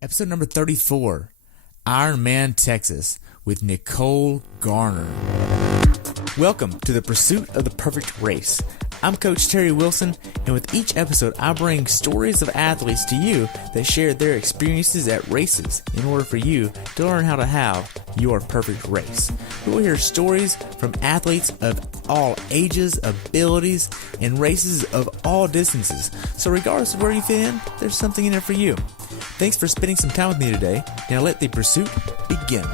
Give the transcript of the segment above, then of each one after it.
Episode number 34, IRONMAN Texas with Nicole Garner. Welcome to the pursuit of the perfect race. I'm Coach Terry Wilson, and with each episode, I bring stories of athletes to you that share their experiences at races in order for you to learn how to have your perfect race. We will hear stories from athletes of all ages, abilities, and races of all distances. So regardless of where you fit in, there's something in it for you. Thanks for spending some time with me today. Now let the pursuit begin.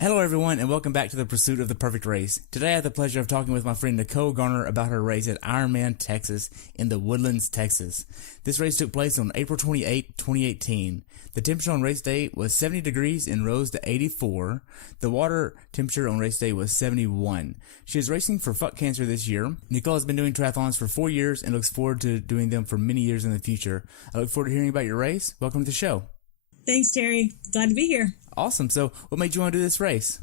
Hello everyone, and welcome back to the Pursuit of the Perfect Race. Today I have the pleasure of talking with my friend Nicole Garner about her race at IRONMAN Texas in the Woodlands, Texas. This race took place on April 28, 2018. The temperature on race day was 70 degrees and rose to 84. The water temperature on race day was 71. She is racing for Fuck Cancer this year. Nicole has been doing triathlons for 4 years and looks forward to doing them for many years in the future. I look forward to hearing about your race. Welcome to the show. Thanks, Terry. Glad to be here. Awesome. So what made you want to do this race?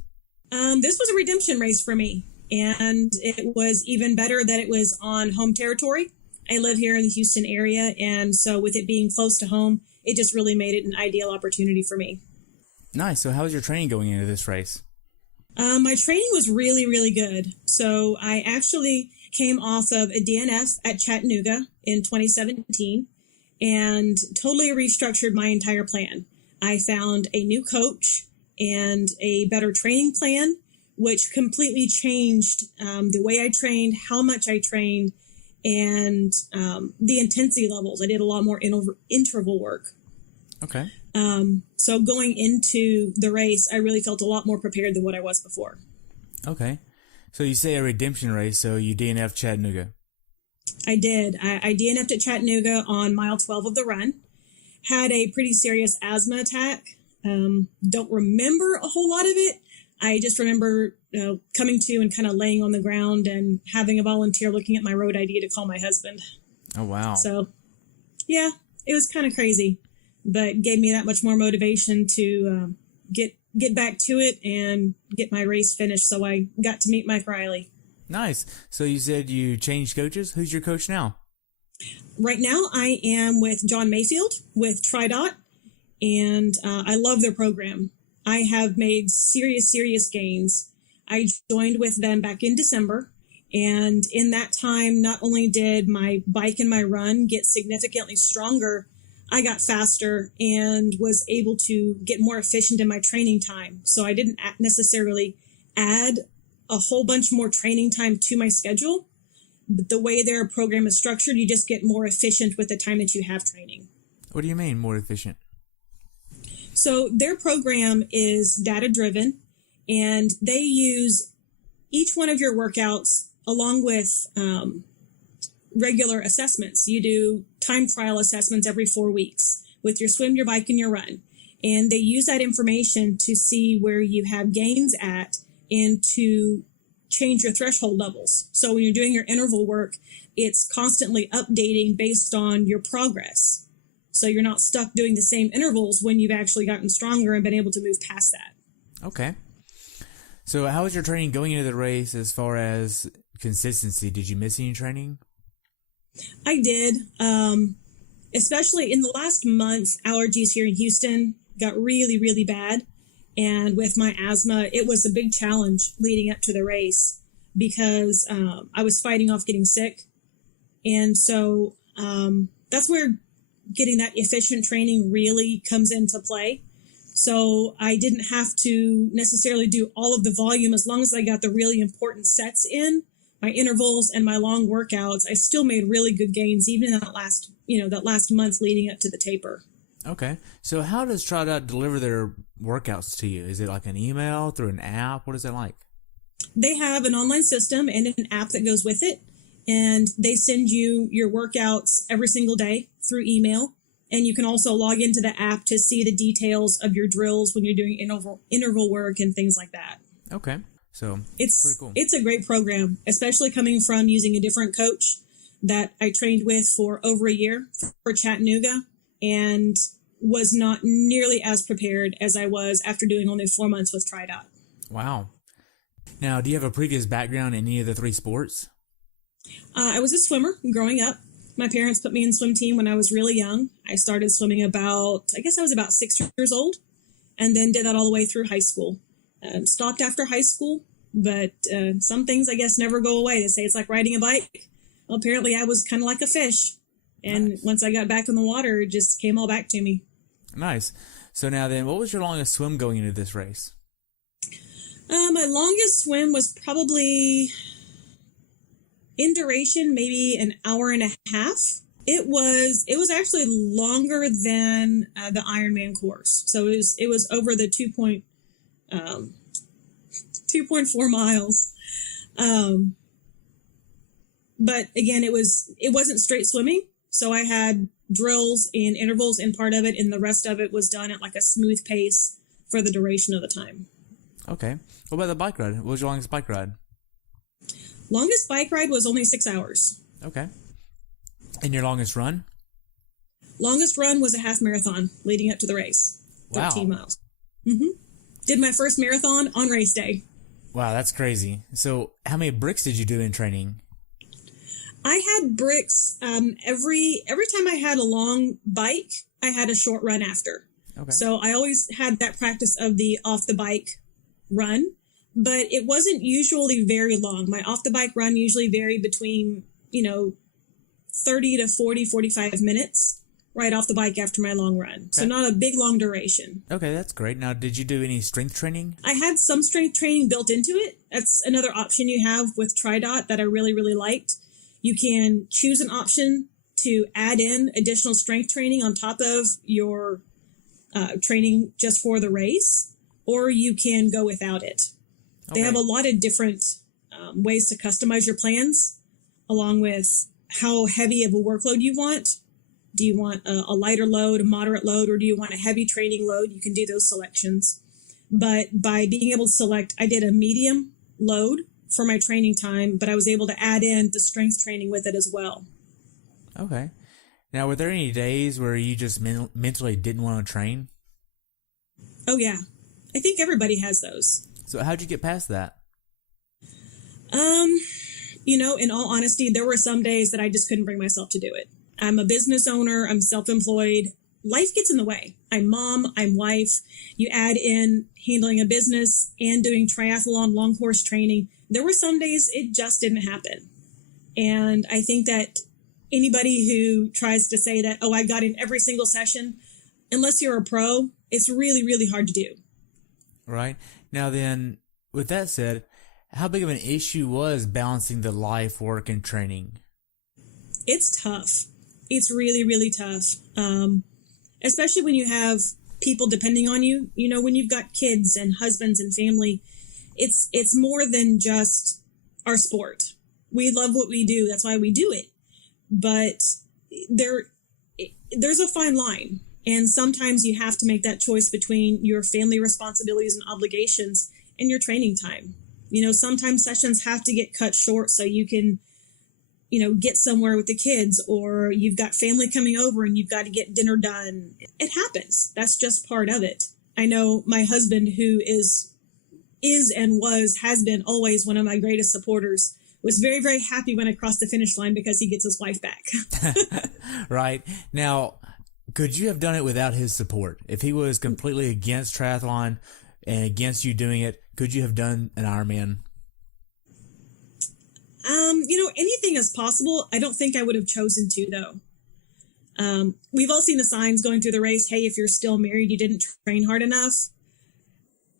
This was a redemption race for me, and it was even better that it was on home territory. I live here in the Houston area, and so with it being close to home, it just really made it an ideal opportunity for me. Nice. So how was your training going into this race? My training was really, really good. So I actually came off of a DNF at Chattanooga in 2017 and totally restructured my entire plan. I found a new coach and a better training plan, which completely changed the way I trained, how much I trained, and the intensity levels. I did a lot more interval work. Okay. So going into the race, I really felt a lot more prepared than what I was before. Okay. So you say a redemption race, so you DNF'd Chattanooga. I did. I DNF'd at Chattanooga on mile 12 of the run. Had a pretty serious asthma attack. Don't remember a whole lot of it. I just remember coming to and kind of laying on the ground and having a volunteer looking at my road ID to call my husband. Oh, wow. So, yeah, it was kind of crazy, but gave me that much more motivation to get back to it and get my race finished. So I got to meet Mike Riley. Nice. So you said you changed coaches. Who's your coach now? Right now, I am with John Mayfield with TriDot, and I love their program. I have made serious gains. I joined with them back in December, and in that time, not only did my bike and my run get significantly stronger, I got faster and was able to get more efficient in my training time. So I didn't necessarily add a whole bunch more training time to my schedule. But the way their program is structured, you just get more efficient with the time that you have training. What do you mean, more efficient? So their program is data-driven, and they use each one of your workouts along with regular assessments. You do time trial assessments every 4 weeks with your swim, your bike, and your run. And they use that information to see where you have gains at and to change your threshold levels. So when you're doing your interval work, it's constantly updating based on your progress. So you're not stuck doing the same intervals when you've actually gotten stronger and been able to move past that. Okay. So how was your training going into the race as far as consistency? Did you miss any training? I did. Especially in the last month, allergies here in Houston got really, really bad. And with my asthma, it was a big challenge leading up to the race because I was fighting off getting sick. And so that's where getting that efficient training really comes into play. So I didn't have to necessarily do all of the volume. As long as I got the really important sets in, my intervals and my long workouts, I still made really good gains even in that last month leading up to the taper. Okay. So how does TriDot deliver their workouts to you? Is it like an email, through an app? What is it like? They have an online system and an app that goes with it. And they send you your workouts every single day through email. And you can also log into the app to see the details of your drills when you're doing interval work and things like that. Okay. So it's pretty cool. It's a great program, especially coming from using a different coach that I trained with for over a year for Chattanooga and was not nearly as prepared as I was after doing only 4 months with TriDot. Wow. Now, do you have a previous background in any of the three sports? I was a swimmer growing up. My parents put me in swim team when I was really young. I started swimming I guess I was about 6 years old, and then did that all the way through high school. Stopped after high school, but some things, I guess, never go away. They say it's like riding a bike. Well, apparently I was kind of like a fish. And Nice. once I got back in the water, it just came all back to me. Nice. So now then, what was your longest swim going into this race? My longest swim was probably, in duration, maybe an hour and a half. It was actually longer than the Ironman course. So it was over the 2.4 miles. But again, it wasn't straight swimming. So I had drills and intervals in part of it, and the rest of it was done at like a smooth pace for the duration of the time. Okay. What about the bike ride? What was your longest bike ride? Longest bike ride was only 6 hours. Okay. And your longest run? Longest run was a half marathon leading up to the race. 13 Wow. miles. Did my first marathon on race day. Wow, that's crazy. So how many bricks did you do in training? I had bricks every time I had a long bike, I had a short run after. Okay. So I always had that practice of the off the bike run, but it wasn't usually very long. My off the bike run usually varied between, 30 to 40, 45 minutes right off the bike after my long run. So Okay. not a big long duration. Okay, that's great. Now, did you do any strength training? I had some strength training built into it. That's another option you have with TriDot that I really, really liked. You can choose an option to add in additional strength training on top of your training just for the race, or you can go without it. They have a lot of different ways to customize your plans, along with how heavy of a workload you want. Do you want a lighter load, a moderate load, or do you want a heavy training load? You can do those selections. But by being able to select, I did a medium load for my training time, but I was able to add in the strength training with it as well. Okay. Now, were there any days where you just mentally didn't want to train? Oh, yeah. I think everybody has those. So how'd you get past that? In all honesty, there were some days that I just couldn't bring myself to do it. I'm a business owner. I'm self-employed. Life gets in the way. I'm mom. I'm wife. You add in handling a business and doing triathlon long course training. There were some days it just didn't happen. And I think that anybody who tries to say that, oh, I got in every single session, unless you're a pro, it's really, really hard to do. Right. Now then, with that said, how big of an issue was balancing the life, work, and training? It's tough. It's really, really tough. Especially when you have people depending on you. When you've got kids and husbands and family, it's more than just our sport. We love what we do. That's why we do it. But there's a fine line. And sometimes you have to make that choice between your family responsibilities and obligations and your training time. Sometimes sessions have to get cut short so you can, get somewhere with the kids, or you've got family coming over and you've got to get dinner done. It happens. That's just part of it. I know my husband, who has been always one of my greatest supporters, was very, very happy when I crossed the finish line because he gets his wife back. Right. Now, could you have done it without his support? If he was completely against triathlon and against you doing it, could you have done an Ironman? Anything is possible. I don't think I would have chosen to, though. We've all seen the signs going through the race. Hey, if you're still married, you didn't train hard enough.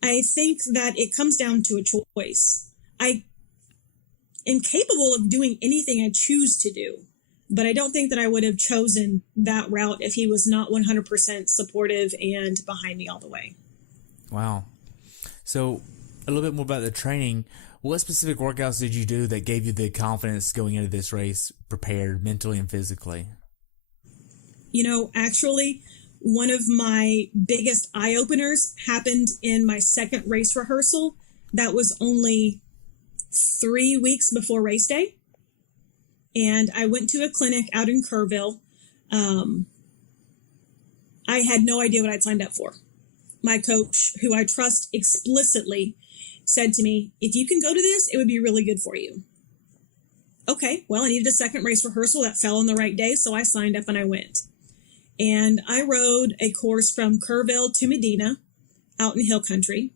I think that it comes down to a choice. I am capable of doing anything I choose to do, but I don't think that I would have chosen that route if he was not 100% supportive and behind me all the way. Wow. So a little bit more about the training. What specific workouts did you do that gave you the confidence going into this race, prepared mentally and physically? Actually, one of my biggest eye-openers happened in my second race rehearsal. That was only 3 weeks before race day. And I went to a clinic out in Kerrville. I had no idea what I'd signed up for. My coach, who I trust explicitly, said to me, if you can go to this, it would be really good for you. okay, well, I needed a second race rehearsal that fell on the right day. So I signed up and I went. And I rode a course from Kerrville to Medina out in hill country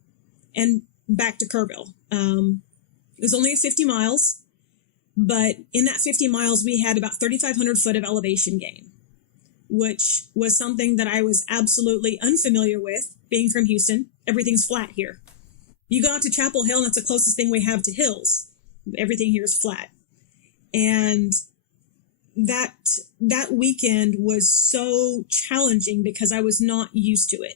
and back to Kerrville. It was only 50 miles, but in that 50 miles, we had about 3,500 foot of elevation gain, which was something that I was absolutely unfamiliar with being from Houston. Everything's flat here. You go out to Chapel Hill and that's the closest thing we have to hills. Everything here is flat. And that weekend was so challenging because I was not used to it.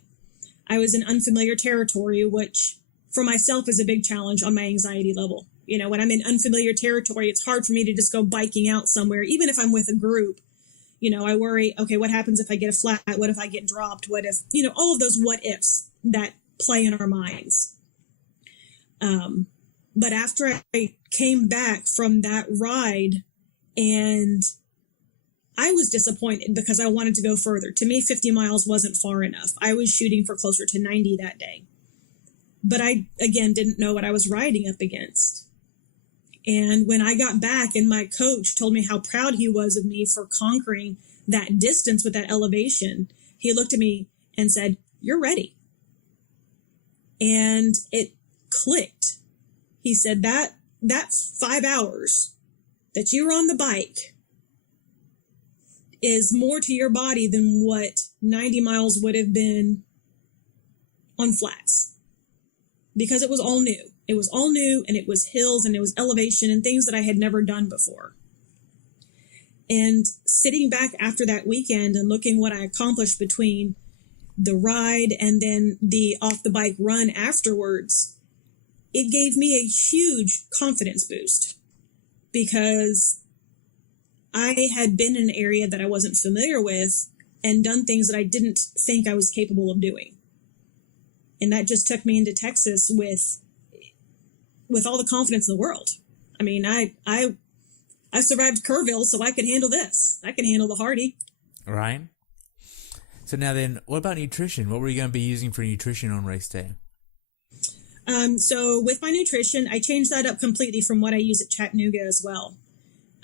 I was in unfamiliar territory, which for myself is a big challenge on my anxiety level. You know, when I'm in unfamiliar territory, it's hard for me to just go biking out somewhere, even if I'm with a group. You know, I worry, okay, what happens if I get a flat? What if I get dropped? What if, you know, all of those what ifs that play in our minds. But after I came back from that ride, and I was disappointed because I wanted to go further. To me, 50 miles wasn't far enough. I was shooting for closer to 90 that day. But I, again, didn't know what I was riding up against. And when I got back and my coach told me how proud he was of me for conquering that distance with that elevation, he looked at me and said, "You're ready." And it clicked. He said that 5 hours that you were on the bike is more to your body than what 90 miles would have been on flats, because it was all new. It was all new, and it was hills and it was elevation and things that I had never done before. And sitting back after that weekend and looking what I accomplished between the ride and then the off the bike run afterwards, it gave me a huge confidence boost, because I had been in an area that I wasn't familiar with and done things that I didn't think I was capable of doing. And that just took me into Texas with all the confidence in the world. I mean, I survived Kerrville, so I could handle this. I can handle the Hardy. Right. So now then, what about nutrition? What were you going to be using for nutrition on race day? So with my nutrition, I changed that up completely from what I use at Chattanooga as well.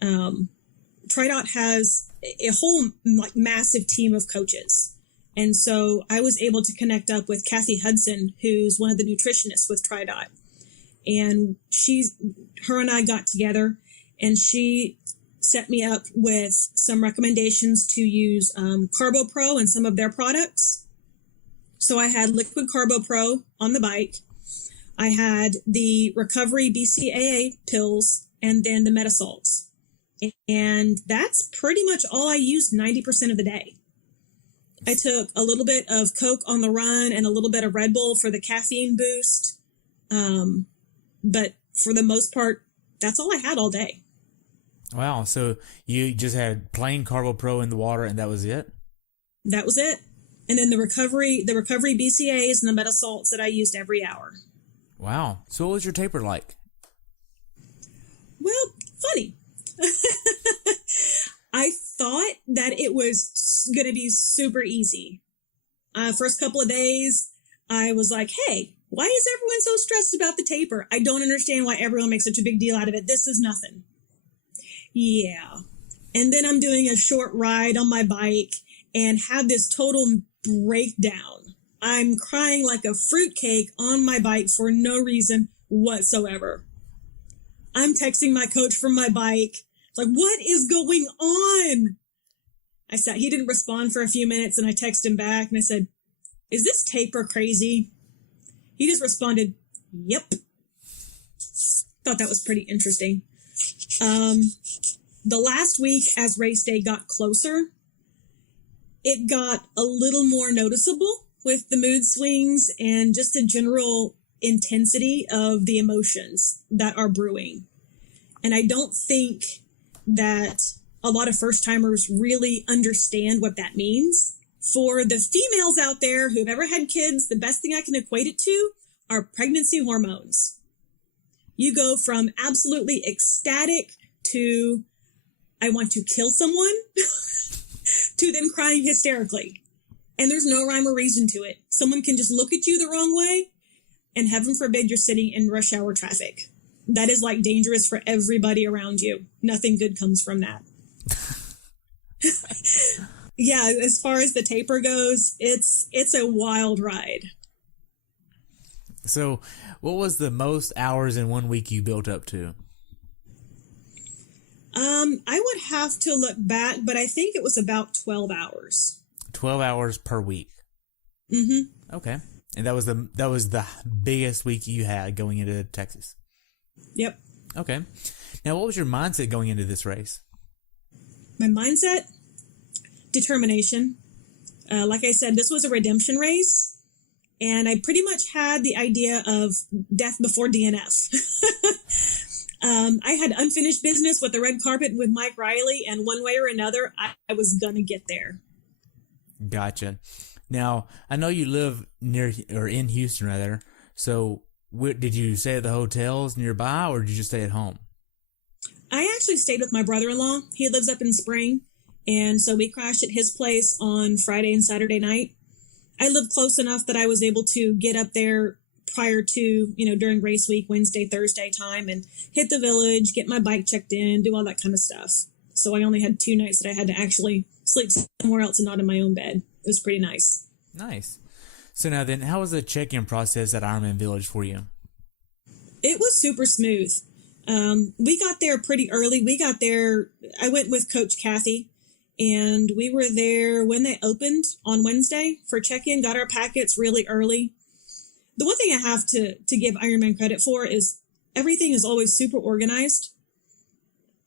TriDot has a whole massive team of coaches. And so I was able to connect up with Kathy Hudson, who's one of the nutritionists with TriDot. And her and I got together, and she set me up with some recommendations to use Carbo Pro and some of their products. So I had Liquid Carbo Pro on the bike. I had the Recovery BCAA pills and then the Metasalts. And that's pretty much all I used 90% of the day. I took a little bit of Coke on the run and a little bit of Red Bull for the caffeine boost. But for the most part, that's all I had all day. Wow. So you just had plain Carbo Pro in the water and that was it? That was it. And then the recovery BCAAs and the Metasalts that I used every hour. Wow. So what was your taper like? Well, funny. I thought that it was going to be super easy. First couple of days, I was like, hey, why is everyone so stressed about the taper? I don't understand why everyone makes such a big deal out of it. This is nothing. Yeah. And then I'm doing a short ride on my bike and have this total breakdown. I'm crying like a fruitcake on my bike for no reason whatsoever. I'm texting my coach from my bike. It's like, what is going on? He didn't respond for a few minutes, and I texted him back and I said, is this taper crazy? He just responded, yep. Thought that was pretty interesting. The last week as race day got closer, it got a little more noticeable with the mood swings and just the general intensity of the emotions that are brewing. And I don't think that a lot of first timers really understand what that means. For the females out there who've ever had kids, the best thing I can equate it to are pregnancy hormones. You go from absolutely ecstatic to I want to kill someone to then crying hysterically. And there's no rhyme or reason to it. Someone can just look at you the wrong way, and heaven forbid you're sitting in rush hour traffic. that is like dangerous for everybody around you. Nothing good comes from that. Yeah, as far as the taper goes, it's a wild ride. So what was the most hours in 1 week you built up to? I would have to look back, but I think it was about 12 hours. 12 hours per week. Mm-hmm. Okay. And that was the biggest week you had going into Texas. Yep. Okay. Now, what was your mindset going into this race? My mindset? Determination. Like I said, this was a redemption race, and I pretty much had the idea of death before DNF. I had unfinished business with the red carpet with Mike Riley, and one way or another, I was going to get there. Gotcha. Now, I know you live near or in Houston, rather. So, did you stay at the hotels nearby, or did you just stay at home? I actually stayed with my brother-in-law. He lives up in Spring, and so we crashed at his place on Friday and Saturday night. I live close enough that I was able to get up there prior to, during race week, Wednesday, Thursday time, and hit the village, get my bike checked in, do all that kind of stuff. So I only had 2 nights that I had to actually sleep somewhere else and not in my own bed. It was pretty nice. Nice. So now then, how was the check-in process at Ironman Village for you? It was super smooth. We got there pretty early. I went with Coach Kathy, and we were there when they opened on Wednesday for check-in, got our packets really early. The one thing I have to give Ironman credit for is everything is always super organized.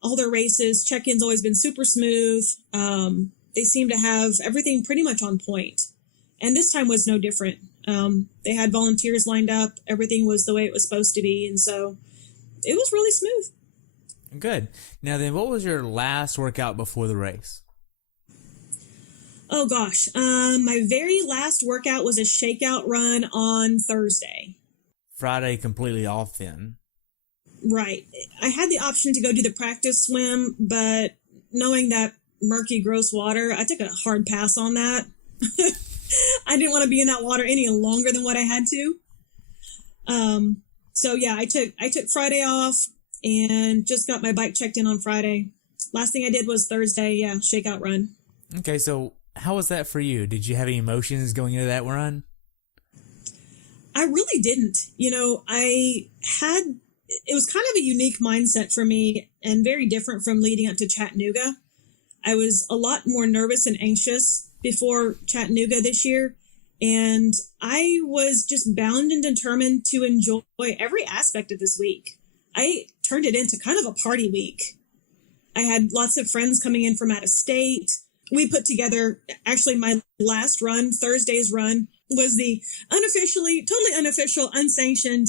All their races, check-in's always been super smooth. They seem to have everything pretty much on point. And this time was no different. They had volunteers lined up. Everything was the way it was supposed to be. And so it was really smooth. Good. Now then, what was your last workout before the race? Oh gosh. My very last workout was a shakeout run on Thursday. Friday completely off then. Right. I had the option to go do the practice swim, but knowing that murky, gross water, I took a hard pass on that. I didn't want to be in that water any longer than what I had to. So yeah, I took Friday off and just got my bike checked in on Friday. Last thing I did was Thursday, shakeout run. Okay, so how was that for you? Did you have any emotions going into that run? I really didn't. It was kind of a unique mindset for me and very different from leading up to Chattanooga. I was a lot more nervous and anxious before Chattanooga this year, and I was just bound and determined to enjoy every aspect of this week. I turned it into kind of a party week. I had lots of friends coming in from out of state. We put together, actually my last run, Thursday's run, was the totally unofficial, unsanctioned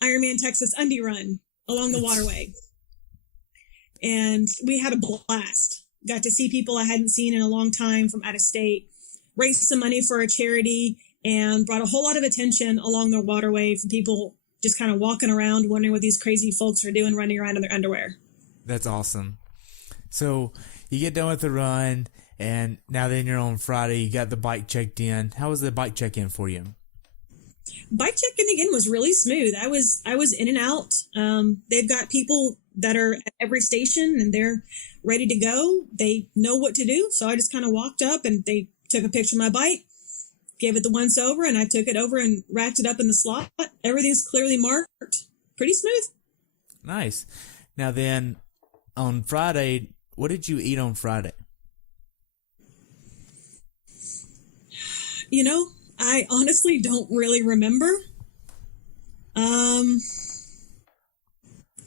Ironman Texas undie run along the waterway. And we had a blast. Got to see people I hadn't seen in a long time from out of state, raised some money for a charity, and brought a whole lot of attention along the waterway from people just kind of walking around wondering what these crazy folks are doing running around in their underwear. That's awesome. So you get done with the run, and now then you're on Friday, you got the bike checked in. How was the bike check-in for you? Bike check-in again was really smooth. I was in and out. They've got people that are at every station and they're ready to go. They know what to do. So I just kind of walked up and they took a picture of my bike, gave it the once over, and I took it over and racked it up in the slot. Everything's clearly marked. Pretty smooth. Nice. Now then, on Friday, what did you eat on Friday? I honestly don't really remember.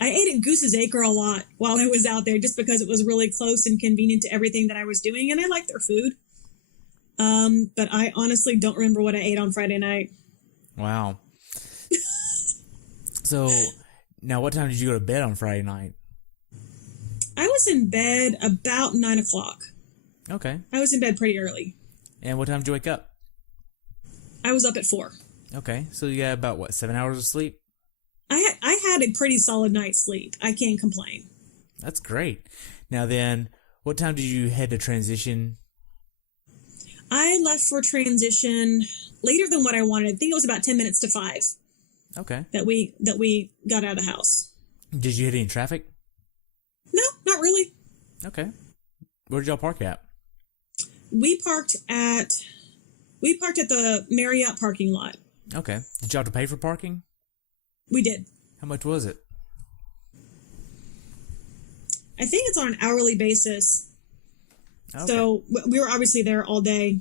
I ate at Goose's Acre a lot while I was out there just because it was really close and convenient to everything that I was doing, and I liked their food. But I honestly don't remember what I ate on Friday night. Wow. So, now what time did you go to bed on Friday night? I was in bed about 9 o'clock. Okay. I was in bed pretty early. And what time did you wake up? I was up at 4. Okay. So you got about, 7 hours of sleep? I had a pretty solid night's sleep. I can't complain. That's great. Now then, what time did you head to transition? I left for transition later than what I wanted. I think it was about 10 minutes to 5. Okay. That we got out of the house. Did you hit any traffic? No, not really. Okay. Where did y'all park at? We parked at the Marriott parking lot. Okay. Did y'all have to pay for parking? We did. How much was it? I think it's on an hourly basis. Okay. So we were obviously there all day.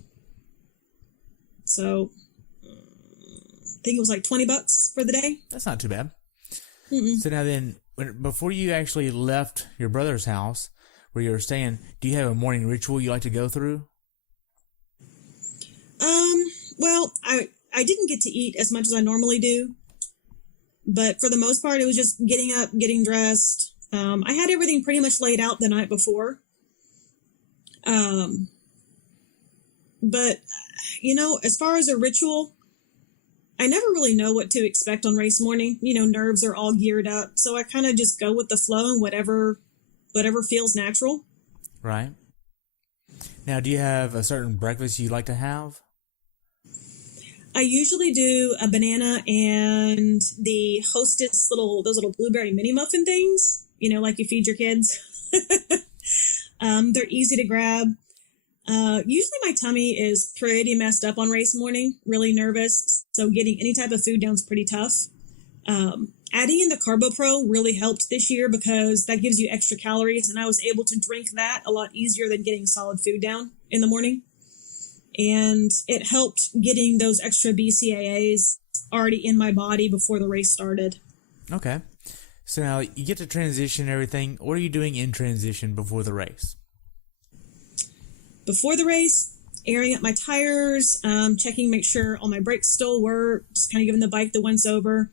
So I think it was like $20 for the day. That's not too bad. Mm-mm. So now then, before you actually left your brother's house where you were staying, do you have a morning ritual you like to go through? Well, I didn't get to eat as much as I normally do, but for the most part, it was just getting up, getting dressed. I had everything pretty much laid out the night before. But you know, as far as a ritual, I never really know what to expect on race morning. You know, nerves are all geared up, so I kind of just go with the flow and whatever feels natural. Right. Now, do you have a certain breakfast you like to have? I usually do a banana and the Hostess those little blueberry mini muffin things, you know, like you feed your kids. They're easy to grab. Usually my tummy is pretty messed up on race morning, really nervous. So getting any type of food down is pretty tough. Adding in the Carbo Pro really helped this year because that gives you extra calories, and I was able to drink that a lot easier than getting solid food down in the morning. And it helped getting those extra BCAAs already in my body before the race started. Okay. So now you get to transition and everything. What are you doing in transition before the race? Before the race, airing up my tires, checking, make sure all my brakes still work, just kind of giving the bike the once over,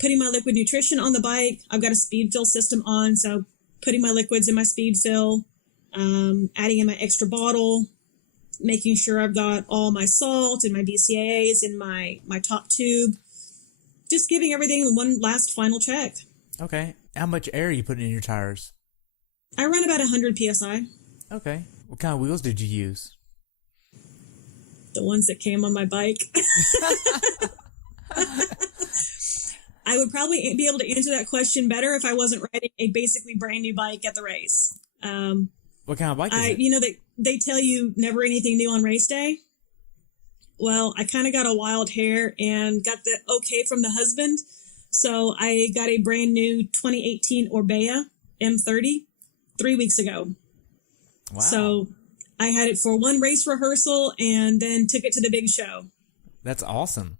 putting my liquid nutrition on the bike. I've got a speed fill system on, so putting my liquids in my speed fill, adding in my extra bottle, making sure I've got all my salt and my BCAAs in my top tube, just giving everything one last final check. Okay. How much air are you putting in your tires? I run about 100 PSI. Okay. What kind of wheels did you use? The ones that came on my bike. I would probably be able to answer that question better if I wasn't riding a basically brand new bike at the race. What kind of bike is it? You know, they tell you never anything new on race day. Well, I kind of got a wild hair and got the okay from the husband. So I got a brand new 2018 Orbea M30 3 weeks ago. Wow. So I had it for one race rehearsal and then took it to the big show. That's awesome.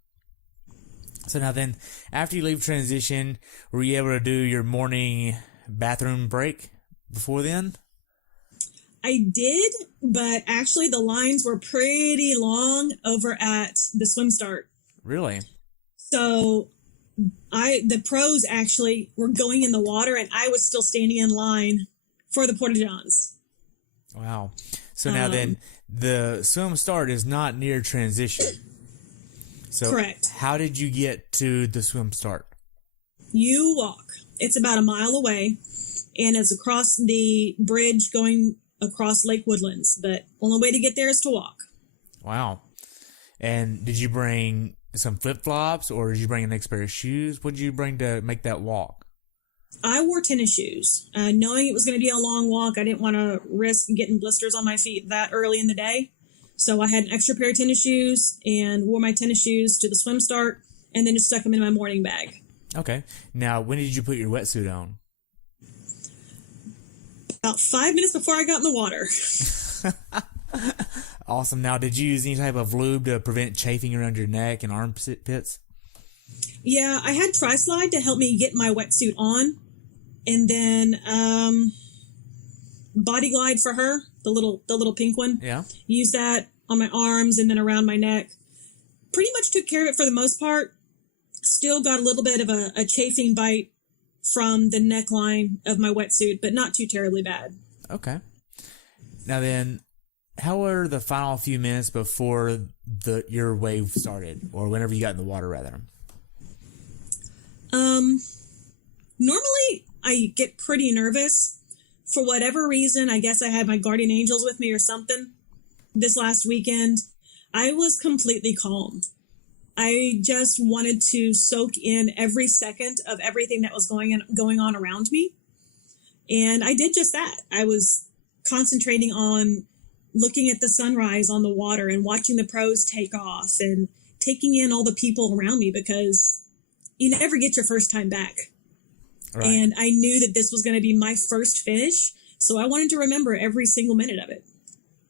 So now then, after you leave transition, were you able to do your morning bathroom break before then? I did, but actually the lines were pretty long over at the swim start. Really? So the pros actually were going in the water and I was still standing in line for the Porta-Johns. Wow. So now then, the swim start is not near transition. So correct. How did you get to the swim start? You walk. It's about a mile away, and it's across the bridge going across Lake Woodlands. But only way to get there is to walk. Wow. And did you bring some flip-flops, or did you bring an next pair of shoes? What did you bring to make that walk? I wore tennis shoes. Knowing it was going to be a long walk, I didn't want to risk getting blisters on my feet that early in the day. So I had an extra pair of tennis shoes and wore my tennis shoes to the swim start and then just stuck them in my morning bag. Okay. Now, when did you put your wetsuit on? About 5 minutes before I got in the water. Awesome. Now, did you use any type of lube to prevent chafing around your neck and armpits? Yeah, I had Tri-Slide to help me get my wetsuit on. And then Body Glide for her, the little pink one. Yeah. Used that on my arms and then around my neck. Pretty much took care of it for the most part. Still got a little bit of a chafing bite from the neckline of my wetsuit, but not too terribly bad. Okay. Now then, how were the final few minutes before your wave started, or whenever you got in the water, rather? Normally I get pretty nervous. For whatever reason, I guess I had my guardian angels with me or something. This last weekend, I was completely calm. I just wanted to soak in every second of everything that was going on around me. And I did just that. I was concentrating on looking at the sunrise on the water and watching the pros take off and taking in all the people around me, because you never get your first time back. Right. And I knew that this was going to be my first finish, so I wanted to remember every single minute of it.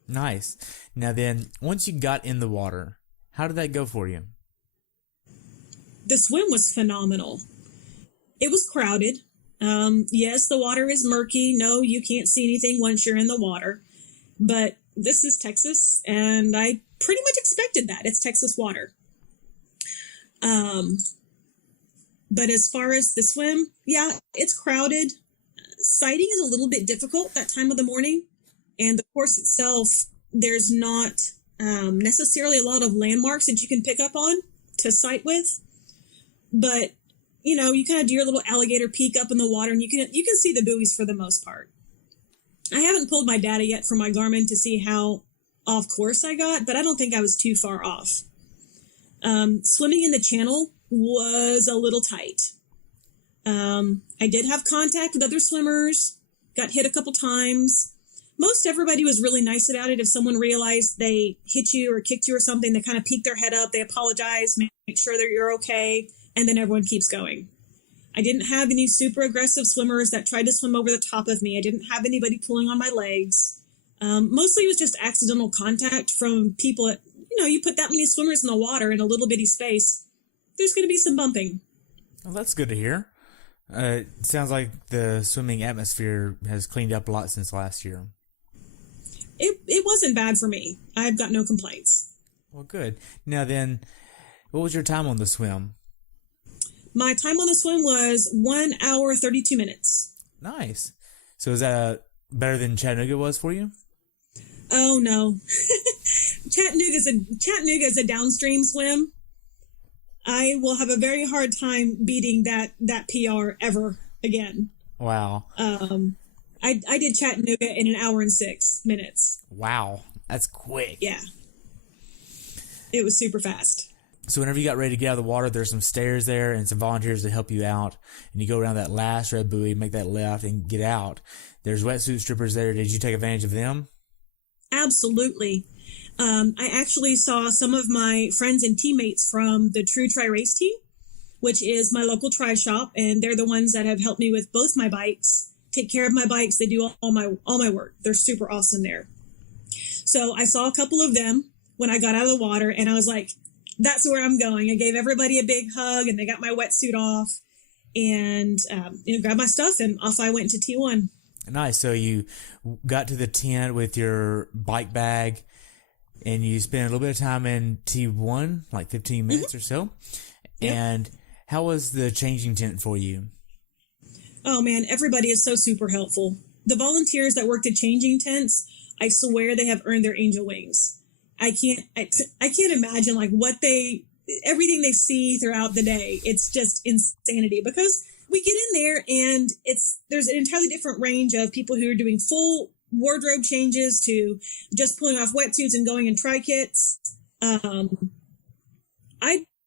Nice. Now then, once you got in the water, how did that go for you? The swim was phenomenal. It was crowded. Yes, the water is murky. No, you can't see anything once you're in the water. But this is Texas, and I pretty much expected that. It's Texas water. But as far as the swim, yeah, it's crowded. Sighting is a little bit difficult that time of the morning. And the course itself, there's not necessarily a lot of landmarks that you can pick up on to sight with. But, you know, you kind of do your little alligator peek up in the water, and you can see the buoys for the most part. I haven't pulled my data yet from my Garmin to see how off course I got, but I don't think I was too far off. Swimming in the channel was a little tight. I did have contact with other swimmers, got hit a couple times. Most everybody was really nice about it. If someone realized they hit you or kicked you or something, they kind of peek their head up, they apologize, make sure that you're okay, and then everyone keeps going. I didn't have any super aggressive swimmers that tried to swim over the top of me. I didn't have anybody pulling on my legs. Mostly it was just accidental contact from people that, you know, you put that many swimmers in the water in a little bitty space, there's going to be some bumping. Well, that's good to hear. It sounds like the swimming atmosphere has cleaned up a lot since last year. It wasn't bad for me. I've got no complaints. Well, good. Now then, what was your time on the swim? My time on the swim was 1 hour, 32 minutes. Nice. So is that better than Chattanooga was for you? Oh, no. Chattanooga is a downstream swim. I will have a very hard time beating that PR ever again. Wow. I did Chattanooga in 1 hour and 6 minutes. Wow. That's quick. Yeah. It was super fast. So whenever you got ready to get out of the water, there's some stairs there and some volunteers to help you out. And you go around that last red buoy, make that left, and get out. There's wetsuit strippers there. Did you take advantage of them? Absolutely. I actually saw some of my friends and teammates from the True Tri Race team, which is my local tri shop, and they're the ones that have helped me with both my bikes, take care of my bikes. They do all my work. They're super awesome there. So I saw a couple of them when I got out of the water, and I was like, that's where I'm going. I gave everybody a big hug, and they got my wetsuit off and grabbed my stuff, and off I went to T1. Nice. So you got to the tent with your bike bag, and you spent a little bit of time in T1, like 15 minutes or so. Yep. And how was the changing tent for you? Oh, man, everybody is so super helpful. The volunteers that work at changing tents, I swear they have earned their angel wings. I can't imagine like everything they see throughout the day. It's just insanity, because we get in there and there's an entirely different range of people who are doing full wardrobe changes to just pulling off wetsuits and going in tri-kits. I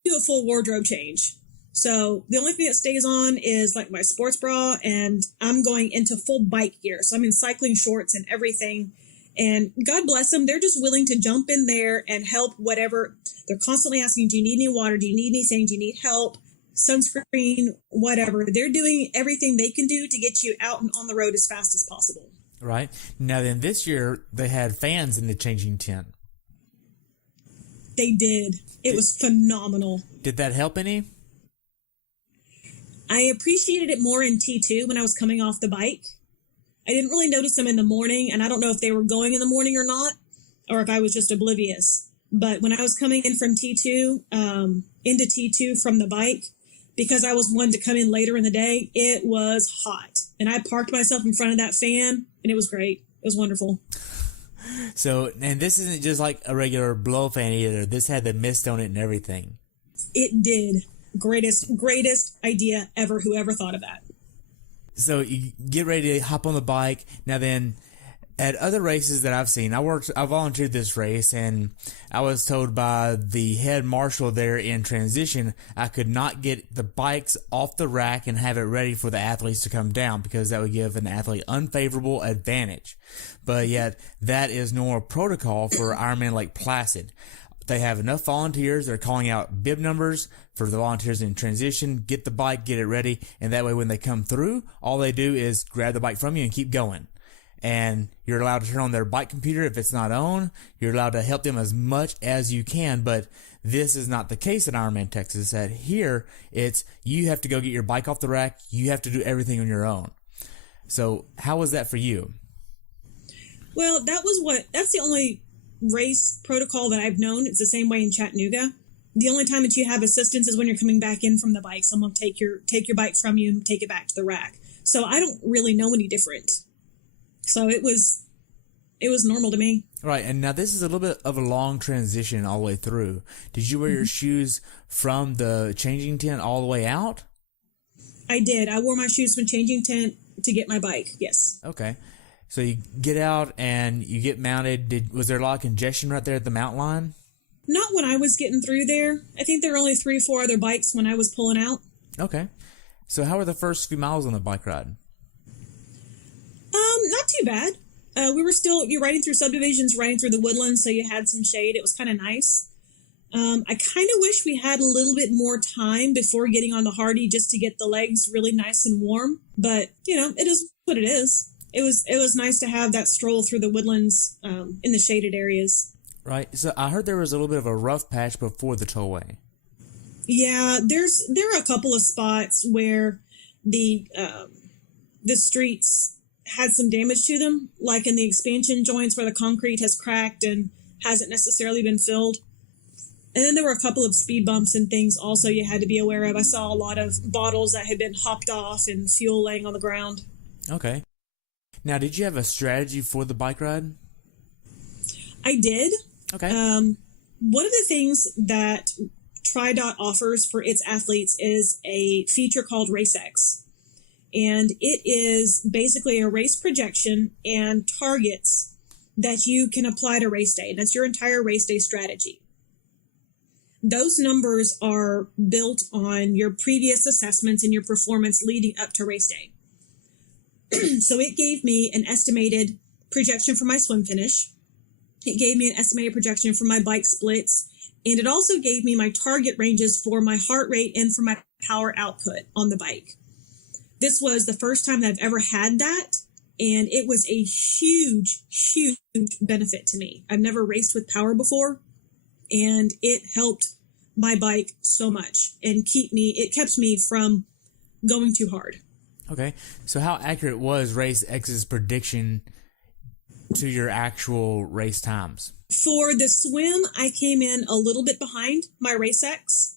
do a full wardrobe change. So the only thing that stays on is like my sports bra, and I'm going into full bike gear. So I'm in cycling shorts and everything. And God bless them, they're just willing to jump in there and help whatever. They're constantly asking, do you need any water? Do you need anything? Do you need help? Sunscreen, whatever. They're doing everything they can do to get you out and on the road as fast as possible. Right. Now then, this year they had fans in the changing tent. They did. It was phenomenal. Did that help any? I appreciated it more in T2 when I was coming off the bike. I didn't really notice them in the morning, and I don't know if they were going in the morning or not, or if I was just oblivious. But when I was coming in from T2, into T2 from the bike, because I was one to come in later in the day, it was hot. And I parked myself in front of that fan, and it was great. It was wonderful. So, and this isn't just like a regular blow fan either. This had the mist on it and everything. It did. Greatest idea ever. Whoever thought of that. So you get ready to hop on the bike. Now then, At other races that I've seen, I volunteered this race, and I was told by the head marshal there in transition I could not get the bikes off the rack and have it ready for the athletes to come down because that would give an athlete unfavorable advantage. But yet that is normal protocol for Ironman Lake Placid. They have enough volunteers. They're calling out bib numbers for the volunteers in transition, get the bike, get it ready, and that way when they come through, all they do is grab the bike from you and keep going. And you're allowed to turn on their bike computer if it's not on. You're allowed to help them as much as you can, but this is not the case at Ironman Texas. At here, it's you have to go get your bike off the rack. You have to do everything on your own. So how was that for you? Well, that's the only race protocol that I've known. It's the same way in Chattanooga. The only time that you have assistance is when you're coming back in from the bike. Someone will take your bike from you and take it back to the rack. So I don't really know any different. So it was normal to me. Right, and now this is a little bit of a long transition all the way through. Did you wear your shoes from the changing tent all the way out? I did. I wore my shoes from changing tent to get my bike, yes. Okay. So you get out and you get mounted. Was there a lot of congestion right there at the mountain line? Not when I was getting through there. I think there were only 3 or 4 other bikes when I was pulling out. Okay. So how were the first few miles on the bike ride? Not too bad. You're riding through subdivisions, riding through the Woodlands, so you had some shade. It was kind of nice. I kind of wish we had a little bit more time before getting on the Hardy just to get the legs really nice and warm. But, it is what it is. It was nice to have that stroll through the Woodlands in the shaded areas. Right. So I heard there was a little bit of a rough patch before the tollway. Yeah, there are a couple of spots where the streets had some damage to them, like in the expansion joints where the concrete has cracked and hasn't necessarily been filled. And then there were a couple of speed bumps and things also you had to be aware of. I saw a lot of bottles that had been hopped off and fuel laying on the ground. Okay. Now, did you have a strategy for the bike ride? I did. Okay. One of the things that TriDot offers for its athletes is a feature called RaceX. And it is basically a race projection and targets that you can apply to race day. That's your entire race day strategy. Those numbers are built on your previous assessments and your performance leading up to race day. So it gave me an estimated projection for my swim finish. It gave me an estimated projection for my bike splits. And it also gave me my target ranges for my heart rate and for my power output on the bike. This was the first time that I've ever had that, and it was a huge, huge benefit to me. I've never raced with power before, and it helped my bike so much and it kept me from going too hard. Okay, so how accurate was Race X's prediction to your actual race times? For the swim, I came in a little bit behind my Race X,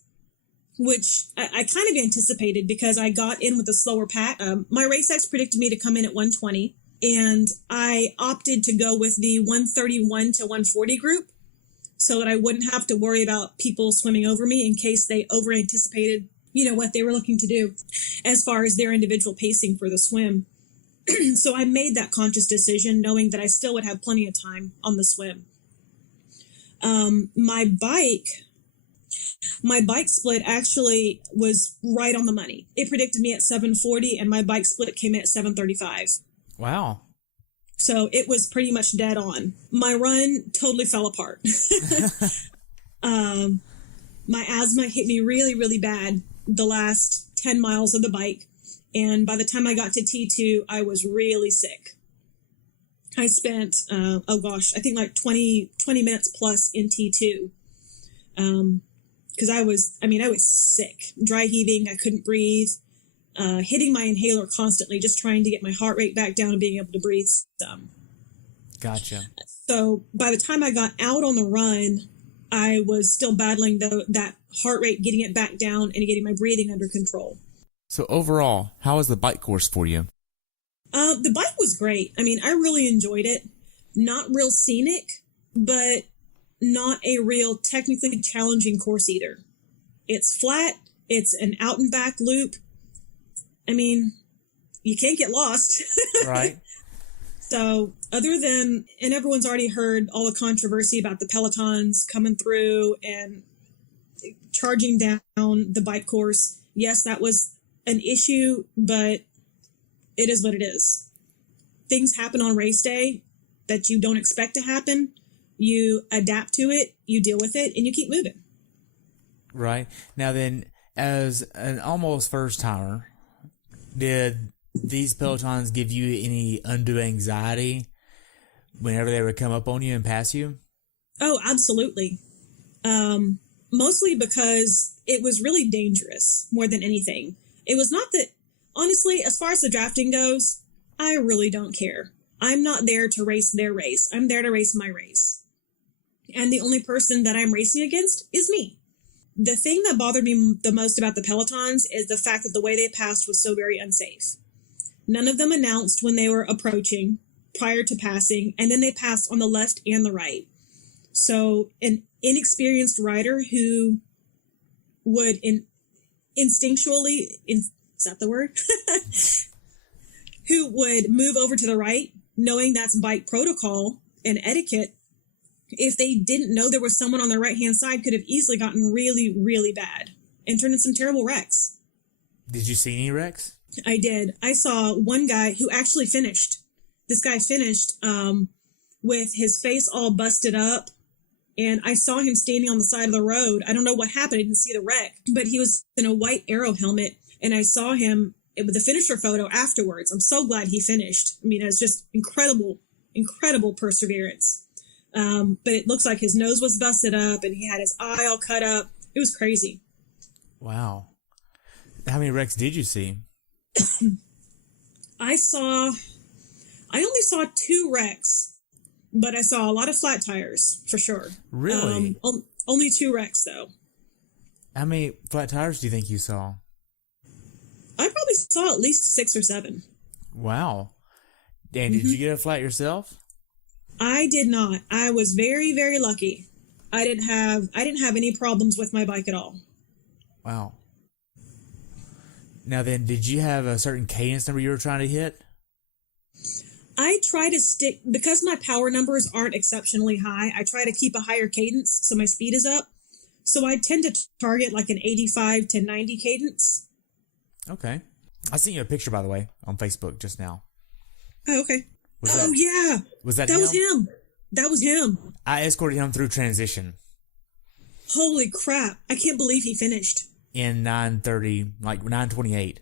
which I kind of anticipated because I got in with a slower pack. My Race X predicted me to come in at 120, and I opted to go with the 131 to 140 group so that I wouldn't have to worry about people swimming over me in case they over-anticipated, what they were looking to do as far as their individual pacing for the swim. So I made that conscious decision knowing that I still would have plenty of time on the swim. My bike split actually was right on the money. It predicted me at 740 and my bike split came in at 735. Wow. So it was pretty much dead on. My run totally fell apart. My asthma hit me really, really bad the last 10 miles of the bike. And by the time I got to T2, I was really sick. I spent, I think like 20 minutes plus in T2. Because I was sick, dry heaving. I couldn't breathe, hitting my inhaler constantly, just trying to get my heart rate back down and being able to breathe some. Gotcha. So by the time I got out on the run, I was still battling that heart rate, getting it back down and getting my breathing under control. So overall, how was the bike course for you? The bike was great. I really enjoyed it. Not real scenic, but not a real technically challenging course either. It's flat. It's an out and back loop. You can't get lost. Right. So other than, and everyone's already heard all the controversy about the Pelotons coming through and charging down the bike course. Yes, that was an issue, but it is what it is. Things happen on race day that you don't expect to happen. You adapt to it, you deal with it, and you keep moving. Right. Now then, as an almost first-timer, did these Pelotons give you any undue anxiety whenever they would come up on you and pass you? Oh, absolutely. Mostly because it was really dangerous more than anything. It was not that, honestly, as far as the drafting goes, I really don't care. I'm not there to race their race. I'm there to race my race. And the only person that I'm racing against is me. The thing that bothered me the most about the Pelotons is the fact that the way they passed was so very unsafe. None of them announced when they were approaching prior to passing, and then they passed on the left and the right. So an inexperienced rider who would instinctually, is that the word? Who would move over to the right, knowing that's bike protocol and etiquette, if they didn't know there was someone on the right-hand side, could have easily gotten really, really bad and turned into some terrible wrecks. Did you see any wrecks? I did. I saw one guy who actually finished. This guy finished with his face all busted up, and I saw him standing on the side of the road. I don't know what happened. I didn't see the wreck, but he was in a white Aero helmet, and I saw him with the finisher photo afterwards. I'm so glad he finished. I mean, it's just incredible, incredible perseverance. But it looks like his nose was busted up, and he had his eye all cut up. It was crazy. Wow. How many wrecks did you see? I only saw 2 wrecks, but I saw a lot of flat tires for sure. Really? Only 2 wrecks though. How many flat tires do you think you saw? I probably saw at least 6 or 7. Wow. And did you get a flat yourself? I did not. I was very, very lucky. I didn't have any problems with my bike at all. Wow. Now then, did you have a certain cadence number you were trying to hit? I try to stick, because my power numbers aren't exceptionally high, I try to keep a higher cadence so my speed is up. So I tend to target like an 85 to 90 cadence. Okay. I sent you a picture, by the way, on Facebook just now. Oh, okay. Yeah. Was that him? Was him. That was him. I escorted him through transition. Holy crap. I can't believe he finished. In 9:30, like 9:28.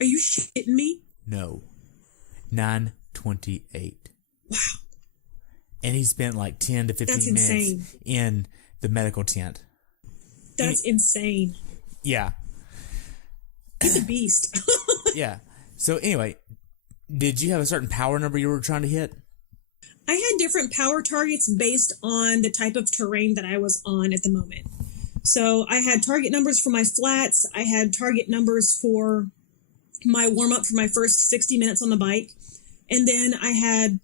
Are you shitting me? No. 9:28. Wow. And he spent like 10 to 15 minutes in the medical tent. That's insane. Yeah. He's a beast. Yeah. So anyway, did you have a certain power number you were trying to hit? I had different power targets based on the type of terrain that I was on at the moment. So I had target numbers for my flats. I had target numbers for my warm-up for my first 60 minutes on the bike. And then I had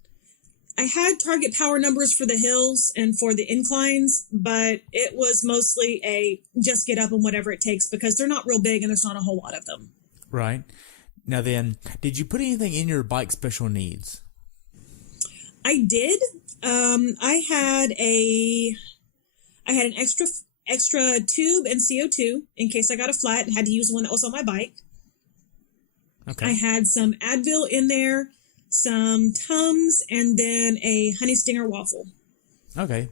target power numbers for the hills and for the inclines, but it was mostly a just get up and whatever it takes, because they're not real big and there's not a whole lot of them. Right. Now then, did you put anything in your bike special needs? I did. I had an extra tube and CO2 in case I got a flat and had to use the one that was on my bike. Okay. I had some Advil in there, some Tums, and then a Honey Stinger waffle. Okay.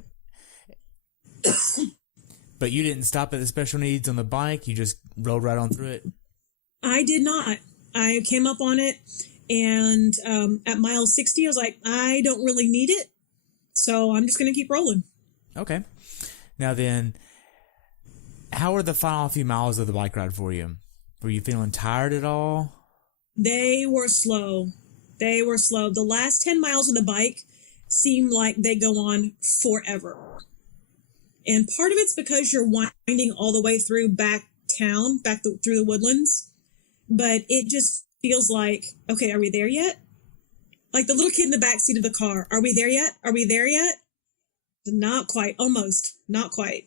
But you didn't stop at the special needs on the bike? You just rode right on through it? I did not. I came up on it, and at mile 60, I was like, I don't really need it, so I'm just going to keep rolling. Okay. Now then, how were the final few miles of the bike ride for you? Were you feeling tired at all? They were slow. The last 10 miles of the bike seem like they go on forever. And part of it's because you're winding all the way through through the Woodlands. But it just feels like, okay, are we there yet? Like the little kid in the back seat of the car. Are we there yet? Are we there yet? Not quite. Almost. Not quite.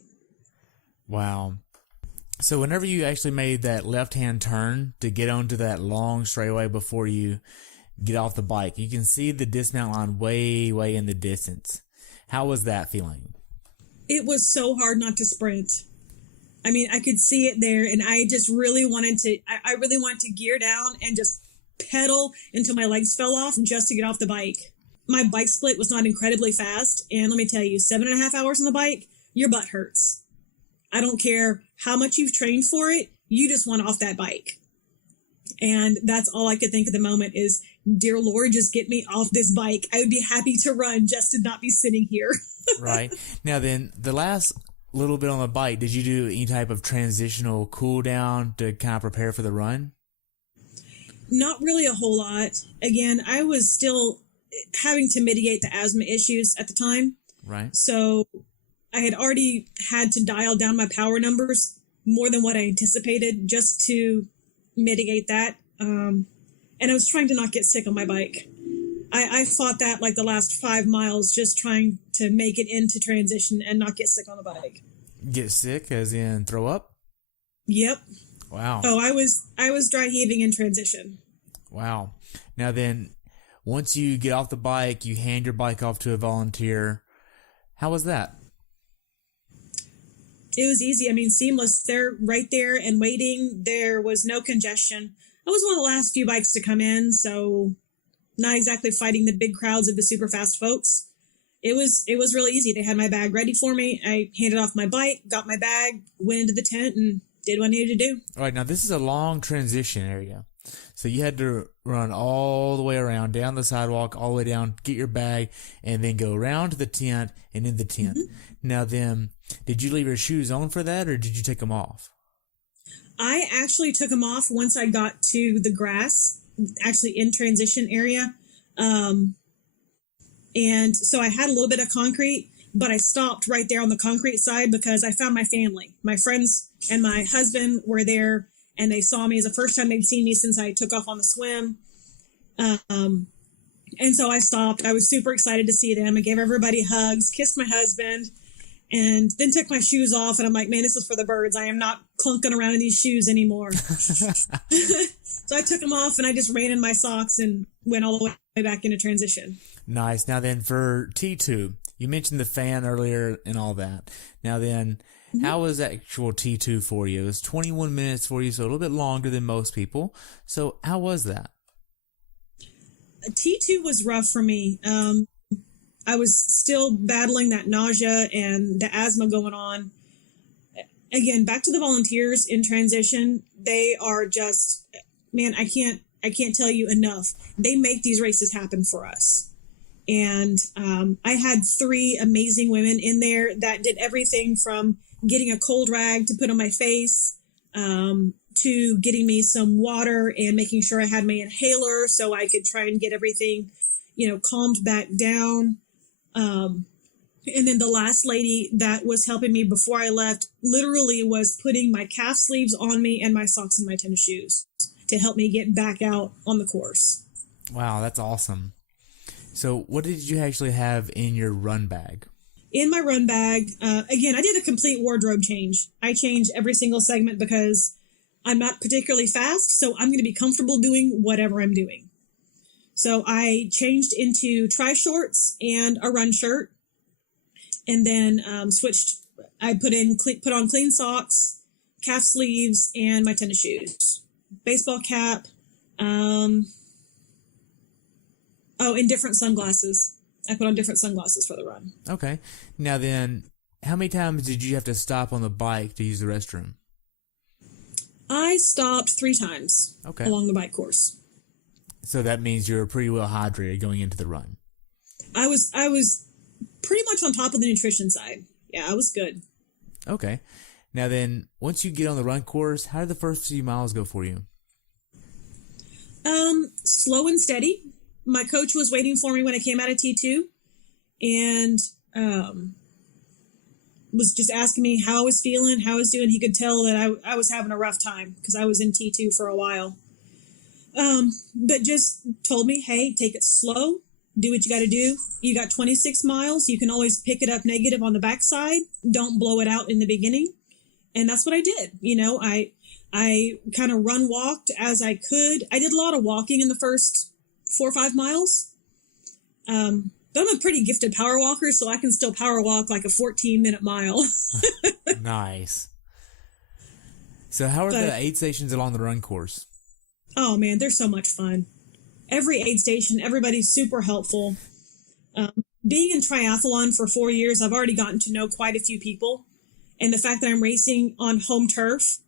Wow. So whenever you actually made that left-hand turn to get onto that long straightaway before you get off the bike. You can see the dismount line way, way in the distance. How was that feeling? It was so hard not to sprint. I mean, I could see it there, and I just really wanted to, I really wanted to gear down and just pedal until my legs fell off just to get off the bike. My bike split was not incredibly fast, and let me tell you, 7.5 hours on the bike, your butt hurts. I don't care how much you've trained for it, you just want off that bike. And that's all I could think at the moment is, dear Lord, just get me off this bike. I would be happy to run just to not be sitting here. Right. Now then, the last little bit on the bike, did you do any type of transitional cool down to kind of prepare for the run? Not really a whole lot. Again, I was still having to mitigate the asthma issues at the time. Right. So I had already had to dial down my power numbers more than what I anticipated just to mitigate that. And I was trying to not get sick on my bike. I fought that like the last 5 miles, just trying to make it into transition and not get sick on the bike. Get sick as in throw up? Yep. Wow. Oh, I was dry heaving in transition. Wow. Now then, once you get off the bike, you hand your bike off to a volunteer. How was that? It was easy. I mean, seamless. They're right there and waiting. There was no congestion. I was one of the last few bikes to come in, so not exactly fighting the big crowds of the super fast folks. It was really easy. They had my bag ready for me. I handed off my bike, got my bag, went into the tent, and did what I needed to do. All right, now this is a long transition area. So you had to run all the way around, down the sidewalk, all the way down, get your bag, and then go around to the tent and in the tent. Mm-hmm. Now then, did you leave your shoes on for that, or did you take them off? I actually took them off once I got to the grass, actually in transition area. And so I had a little bit of concrete, but I stopped right there on the concrete side because I found my family. My friends and my husband were there, and they saw me. It was the first time they'd seen me since I took off on the swim. And so I stopped. I was super excited to see them. I gave everybody hugs, kissed my husband, and then took my shoes off. And I'm like, man, this is for the birds. I am not clunking around in these shoes anymore. So I took them off, and I just ran in my socks and went all the way back into transition. Nice. Now then, for T2, you mentioned the fan earlier and all that. Now then, how was actual T2 for you? It was 21 minutes for you, so a little bit longer than most people. So how was that? T2 was rough for me. I was still battling that nausea and the asthma going on. Again, back to the volunteers in transition. They are just, man, I can't tell you enough. They make these races happen for us. And I had 3 amazing women in there that did everything from getting a cold rag to put on my face, to getting me some water and making sure I had my inhaler so I could try and get everything, calmed back down. And then the last lady that was helping me before I left literally was putting my calf sleeves on me and my socks and my tennis shoes to help me get back out on the course. Wow, that's awesome. So what did you actually have in your run bag? In my run bag, again, I did a complete wardrobe change. I changed every single segment because I'm not particularly fast, so I'm going to be comfortable doing whatever I'm doing. So I changed into tri-shorts and a run shirt, and then switched. I put on clean socks, calf sleeves, and my tennis shoes, baseball cap, and different sunglasses. I put on different sunglasses for the run. Okay. Now then, how many times did you have to stop on the bike to use the restroom? I stopped 3 times along the bike course. So that means you're pretty well hydrated going into the run. I was pretty much on top of the nutrition side. Yeah, I was good. Okay. Now then, once you get on the run course, how did the first few miles go for you? Slow and steady. My coach was waiting for me when I came out of T2 and was just asking me how I was feeling, how I was doing. He could tell that I was having a rough time because I was in T2 for a while. But just told me, hey, take it slow. Do what you got to do. You got 26 miles. You can always pick it up negative on the backside. Don't blow it out in the beginning. And that's what I did. I kind of walked as I could. I did a lot of walking in the first 4 or 5 miles. But I'm a pretty gifted power walker, so I can still power walk like a 14-minute mile. Nice. So how are the aid stations along the run course? Oh, man, they're so much fun. Every aid station, everybody's super helpful. Being in triathlon for 4 years, I've already gotten to know quite a few people. And the fact that I'm racing on home turf,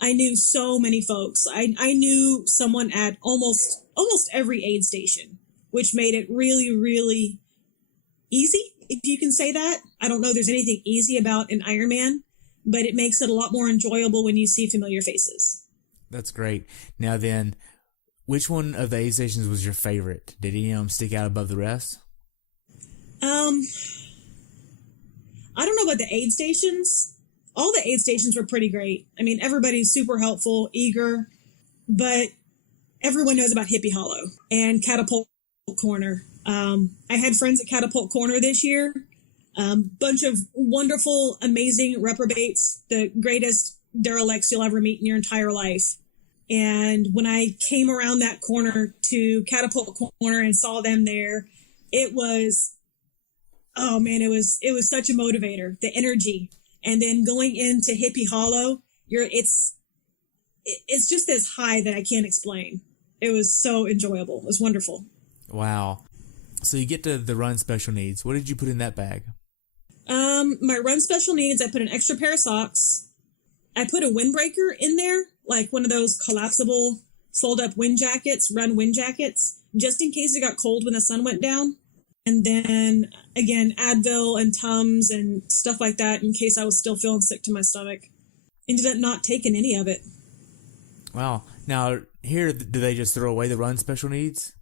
I knew so many folks. I knew someone at almost every aid station, which made it really, really easy, if you can say that. I don't know there's anything easy about an Ironman, but it makes it a lot more enjoyable when you see familiar faces. That's great. Now then, which one of the aid stations was your favorite? Did any of them stick out above the rest? I don't know about the aid stations. All the aid stations were pretty great. I mean, everybody's super helpful, eager, but everyone knows about Hippie Hollow and Catapult Corner. I had friends at Catapult Corner this year. Bunch of wonderful, amazing reprobates, the greatest derelicts you'll ever meet in your entire life. And when I came around that corner to Catapult Corner and saw them there, it was, oh man, it was such a motivator, the energy. And then going into Hippie Hollow, it's just this high that I can't explain. It was so enjoyable. It was wonderful. Wow. So you get to the run special needs. What did you put in that bag? My run special needs, I put an extra pair of socks. I put a windbreaker in there, like one of those collapsible fold-up wind jackets, run wind jackets, just in case it got cold when the sun went down. And then, again, Advil and Tums and stuff like that in case I was still feeling sick to my stomach. Ended up not taking any of it. Wow. Now, here, do they just throw away the run special needs?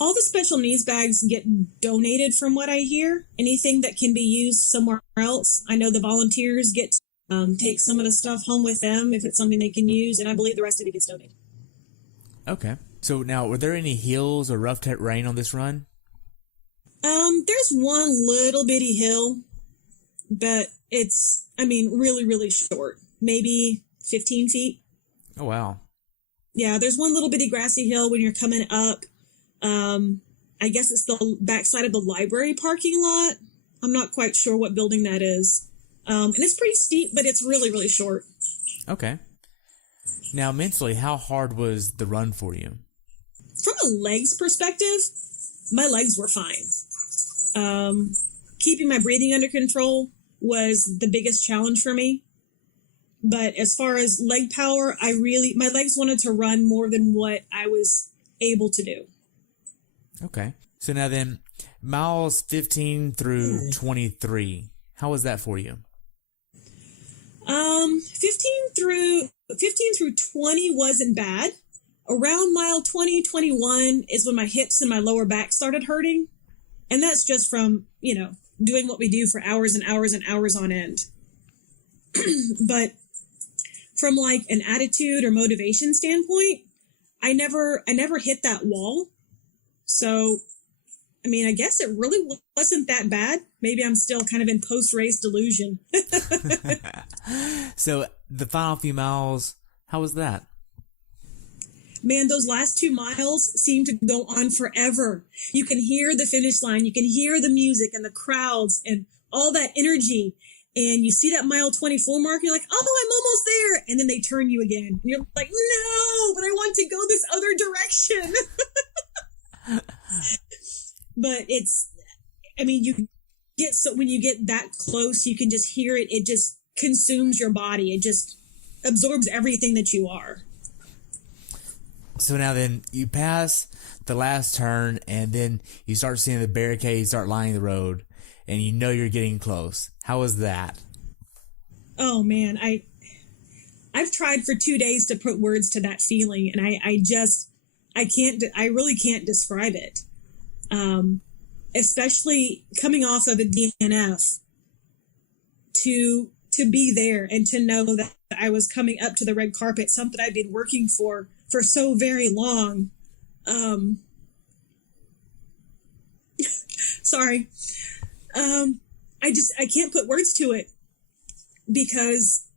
All the special needs bags get donated from what I hear. Anything that can be used somewhere else. I know the volunteers get to take some of the stuff home with them if it's something they can use, and I believe the rest of it gets donated. Okay. So now, were there any hills or rough terrain on this run? There's one little bitty hill, but it's, really, really short. Maybe 15 feet. Oh, wow. Yeah, there's one little bitty grassy hill when you're coming up. I guess it's the backside of the library parking lot. I'm not quite sure what building that is. And it's pretty steep, but it's really, really short. Okay. Now, mentally, how hard was the run for you? From a legs perspective, my legs were fine. Keeping my breathing under control was the biggest challenge for me. But as far as leg power, my legs wanted to run more than what I was able to do. Okay. So now then, miles 15 through 23, how was that for you? 15 through 20 wasn't bad. Around mile 20, 21 is when my hips and my lower back started hurting. And that's just from, doing what we do for hours and hours and hours on end. But from like an attitude or motivation standpoint, I never hit that wall. So, I guess it really wasn't that bad. Maybe I'm still kind of in post-race delusion. So the final few miles, how was that? Man, those last 2 miles seem to go on forever. You can hear the finish line. You can hear the music and the crowds and all that energy. And you see that mile 24 mark. You're like, oh, I'm almost there. And then they turn you again. And you're like, no, but I want to go this other direction. But when you get that close, you can just hear it. It just consumes your body. It just absorbs everything that you are. So now then, you pass the last turn, and then you start seeing the barricades start lining the road, and you know you're getting close. How was that? Oh, man. I've tried for 2 days to put words to that feeling, and I really can't describe it. Especially coming off of a DNF, to be there and to know that I was coming up to the red carpet, something I'd been working for so very long. Sorry. I can't put words to it because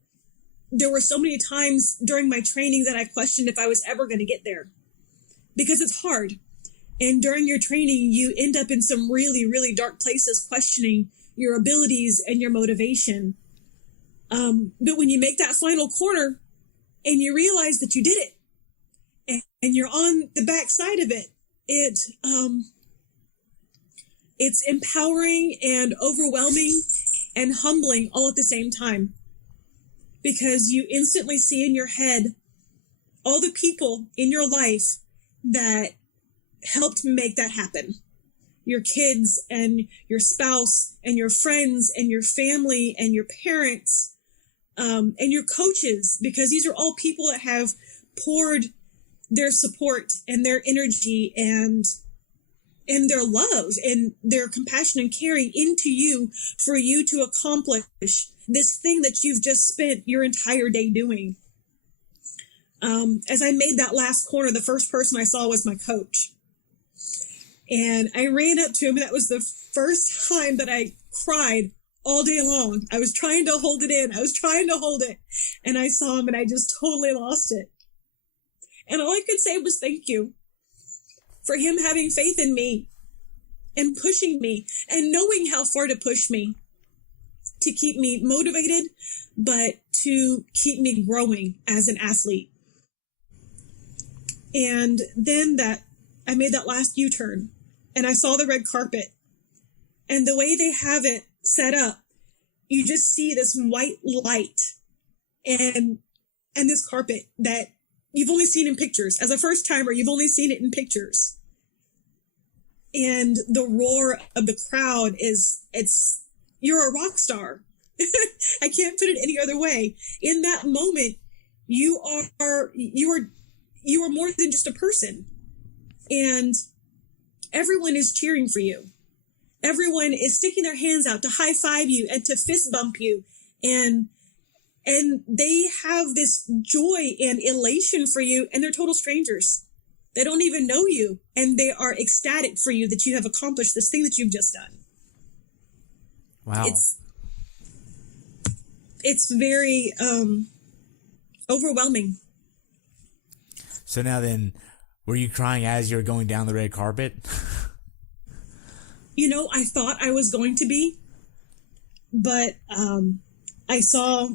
there were so many times during my training that I questioned if I was ever going to get there because it's hard. And during your training, you end up in some really, really dark places, questioning your abilities and your motivation. But when you make that final corner and you realize that you did it and you're on the back side of it, it's empowering and overwhelming and humbling all at the same time, because you instantly see in your head all the people in your life that helped make that happen. Your kids and your spouse and your friends and your family and your parents, and your coaches, because these are all people that have poured their support and their energy and their love and their compassion and caring into you for you to accomplish this thing that you've just spent your entire day doing. As I made that last corner, the first person I saw was my coach. And I ran up to him, and that was the first time that I cried all day long. I was trying to hold it in. I was trying to hold it. And I saw him, and I just totally lost it. And all I could say was thank you for him having faith in me and pushing me and knowing how far to push me to keep me motivated, but to keep me growing as an athlete. And then I made that last U-turn, and I saw the red carpet, and the way they have it set up, you just see this white light and this carpet that you've only seen in pictures. As a first timer, you've only seen it in pictures. And the roar of the crowd you're a rock star. I can't put it any other way. In that moment, you are more than just a person. And everyone is cheering for you. Everyone is sticking their hands out to high five you and to fist bump you. And they have this joy and elation for you, and they're total strangers. They don't even know you, and they are ecstatic for you that you have accomplished this thing that you've just done. Wow. It's very overwhelming. So now then, were you crying as you were going down the red carpet? I thought I was going to be, but I saw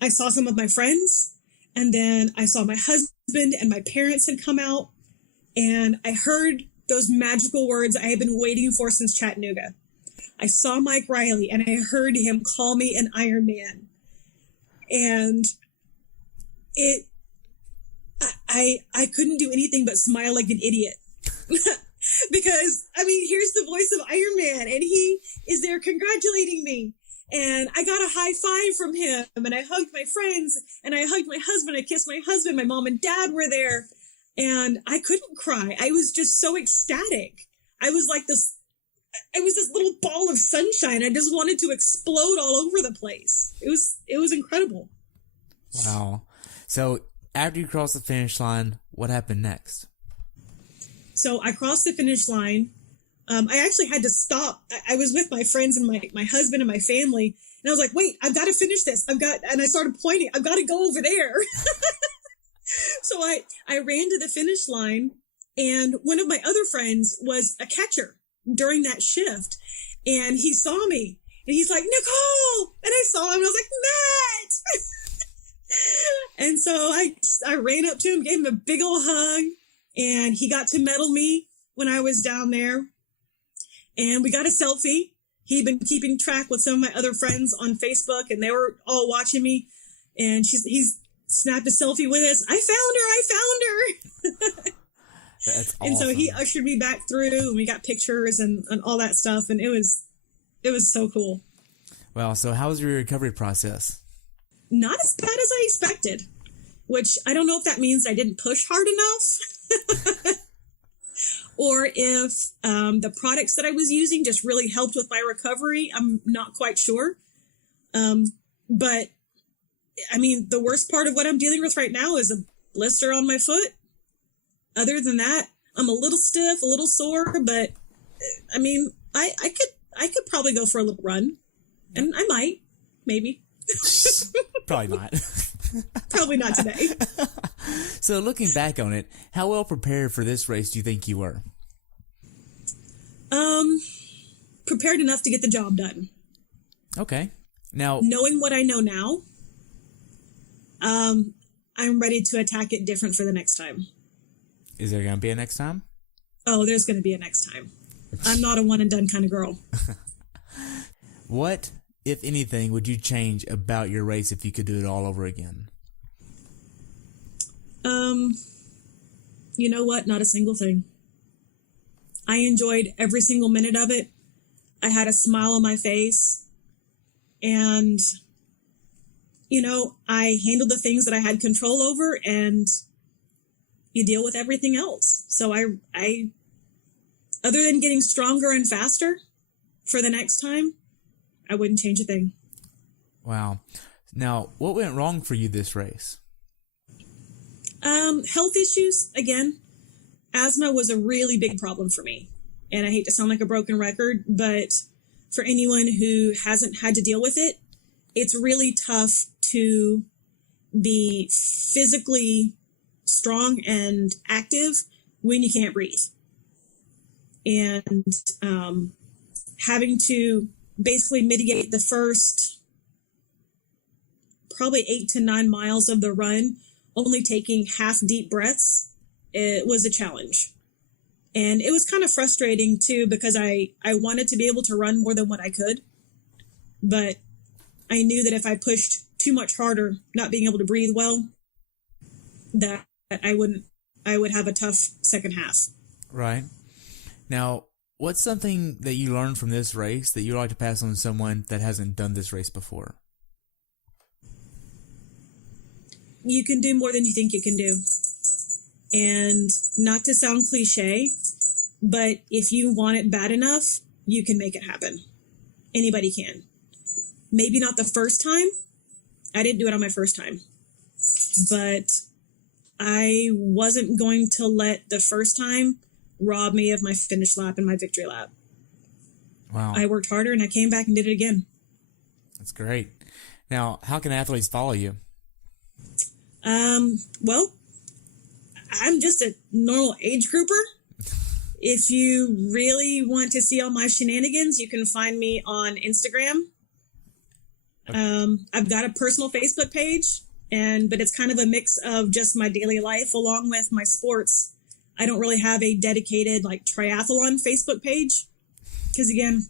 some of my friends, and then I saw my husband and my parents had come out, and I heard those magical words I had been waiting for since Chattanooga. I saw Mike Riley, and I heard him call me an Ironman. And I couldn't do anything but smile like an idiot. Because, here's the voice of Ironman, and he is there congratulating me. And I got a high five from him, and I hugged my friends, and I hugged my husband. I kissed my husband. My mom and dad were there, and I couldn't cry. I was just so ecstatic. I was this little ball of sunshine. I just wanted to explode all over the place. It was incredible. Wow. So after you crossed the finish line, what happened next? So I crossed the finish line. I actually had to stop. I was with my friends and my husband and my family. And I was like, wait, I've got to finish this. and I started pointing, I've got to go over there. So I ran to the finish line, and one of my other friends was a catcher during that shift. And he saw me, and he's like, Nicole. And I saw him, and I was like, Matt. And so I ran up to him, gave him a big old hug, and he got to medal me when I was down there. And we got a selfie. He'd been keeping track with some of my other friends on Facebook, and they were all watching me. And he's snapped a selfie with us. I found her. That's awesome. And so he ushered me back through, and we got pictures and all that stuff. And it was so cool. Well, so how was your recovery process? Not as bad as I expected, which I don't know if that means I didn't push hard enough. Or if the products that I was using just really helped with my recovery. I'm not quite sure. But, the worst part of what I'm dealing with right now is a blister on my foot. Other than that, I'm a little stiff, a little sore, but, I could probably go for a little run. And I might, maybe. Probably not. Probably not today. So looking back on it, how well prepared for this race do you think you were? prepared enough to get the job done. Okay. Now, knowing what I know now, I'm ready to attack it different for the next time. Is there going to be a next time? Oh, there's going to be a next time. I'm not a one and done kind of girl. What, if anything, would you change about your race if you could do it all over again? You know what? Not a single thing. I enjoyed every single minute of it. I had a smile on my face. And, you know, I handled the things that I had control over, and you deal with everything else. So I other than getting stronger and faster for the next time, I wouldn't change a thing. Wow. Now, what went wrong for you this race? Health issues, again. Asthma was a really big problem for me. And I hate to sound like a broken record, but for anyone who hasn't had to deal with it, it's really tough to be physically strong and active when you can't breathe. And having to basically mitigate the first probably 8 to 9 miles of the run, only taking half deep breaths, it was a challenge. And it was kind of frustrating too, because I wanted to be able to run more than what I could. But I knew that if I pushed too much harder, not being able to breathe well, that I would have a tough second half. Right. Now, what's something that you learned from this race that you'd like to pass on to someone that hasn't done this race before? You can do more than you think you can do. And not to sound cliche, but if you want it bad enough, you can make it happen. Anybody can. Maybe not the first time. I didn't do it on my first time. But I wasn't going to let the first time rob me of my finish lap and my victory lap. Wow. I worked harder and I came back and did it again. That's great. Now, how can athletes follow you? Well, I'm just a normal age grouper. If you really want to see all my shenanigans, you can find me on Instagram. I've got a personal Facebook page, but it's kind of a mix of just my daily life along with my sports. I don't really have a dedicated like triathlon Facebook page because again,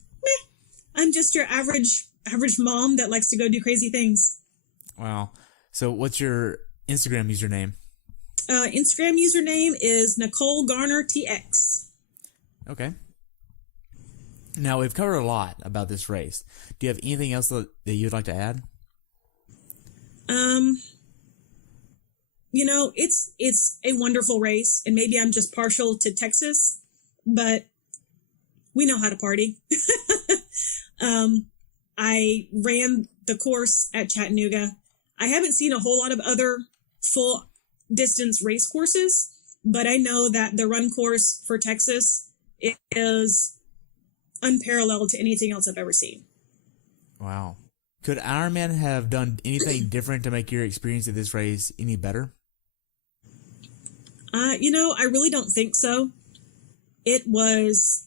I'm just your average mom that likes to go do crazy things. Wow. So what's your Instagram username? Instagram username is Nicole Garner TX. Okay. Now, we've covered a lot about this race. Do you have anything else that you'd like to add? You know, it's a wonderful race, and maybe I'm just partial to Texas, but we know how to party. I ran the course at Chattanooga. I haven't seen a whole lot of other full distance race courses, but I know that the run course for Texas is unparalleled to anything else I've ever seen. Wow. Could Ironman have done anything different to make your experience of this race any better? You know, I really don't think so. It was,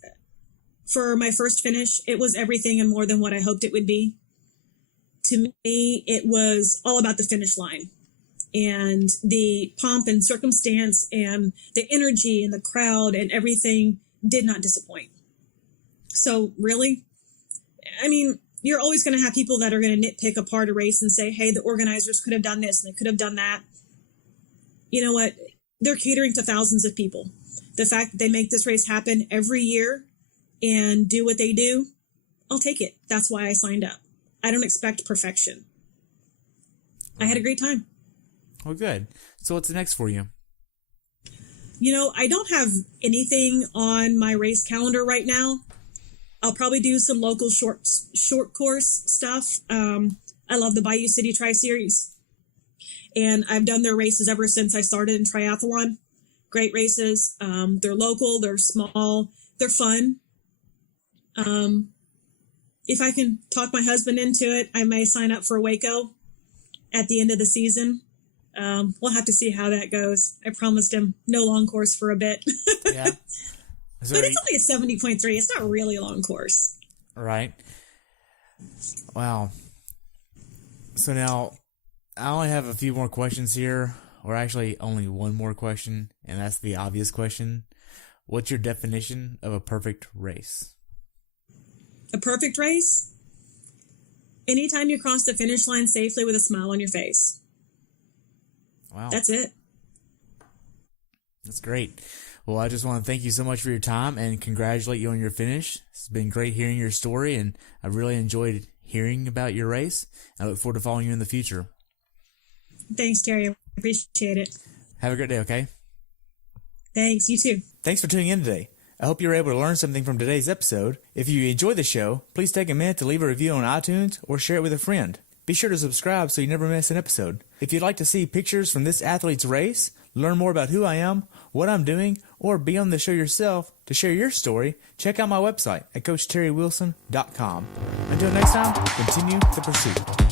for my first finish, it was everything and more than what I hoped it would be. To me, it was all about the finish line. And the pomp and circumstance and the energy and the crowd and everything did not disappoint. So really, I mean, you're always going to have people that are going to nitpick apart a race and say, hey, the organizers could have done this and they could have done that. You know what? They're catering to thousands of people. The fact that they make this race happen every year and do what they do, I'll take it. That's why I signed up. I don't expect perfection. I had a great time. Well, good. So what's next for you? You know, I don't have anything on my race calendar right now. I'll probably do some local short course stuff. I love the Bayou City Tri-Series. And I've done their races ever since I started in triathlon. Great races. They're local. They're small. They're fun. If I can talk my husband into it, I may sign up for Waco at the end of the season. We'll have to see how that goes. I promised him no long course for a bit. Yeah. But it's only a 70.3. It's not really a long course. Right. Wow. So now, I only have a few more questions here, or actually only one more question, and that's the obvious question. What's your definition of a perfect race? A perfect race? Anytime you cross the finish line safely with a smile on your face. Wow. That's it. That's great. Well, I just want to thank you so much for your time and congratulate you on your finish. It's been great hearing your story, and I really enjoyed hearing about your race. I look forward to following you in the future. Thanks, Terry. I appreciate it. Have a great day, okay? Thanks. You too. Thanks for tuning in today. I hope you were able to learn something from today's episode. If you enjoyed the show, please take a minute to leave a review on iTunes or share it with a friend. Be sure to subscribe so you never miss an episode. If you'd like to see pictures from this athlete's race, learn more about who I am, what I'm doing, or be on the show yourself to share your story, check out my website at CoachTerryWilson.com. Until next time, continue the pursuit.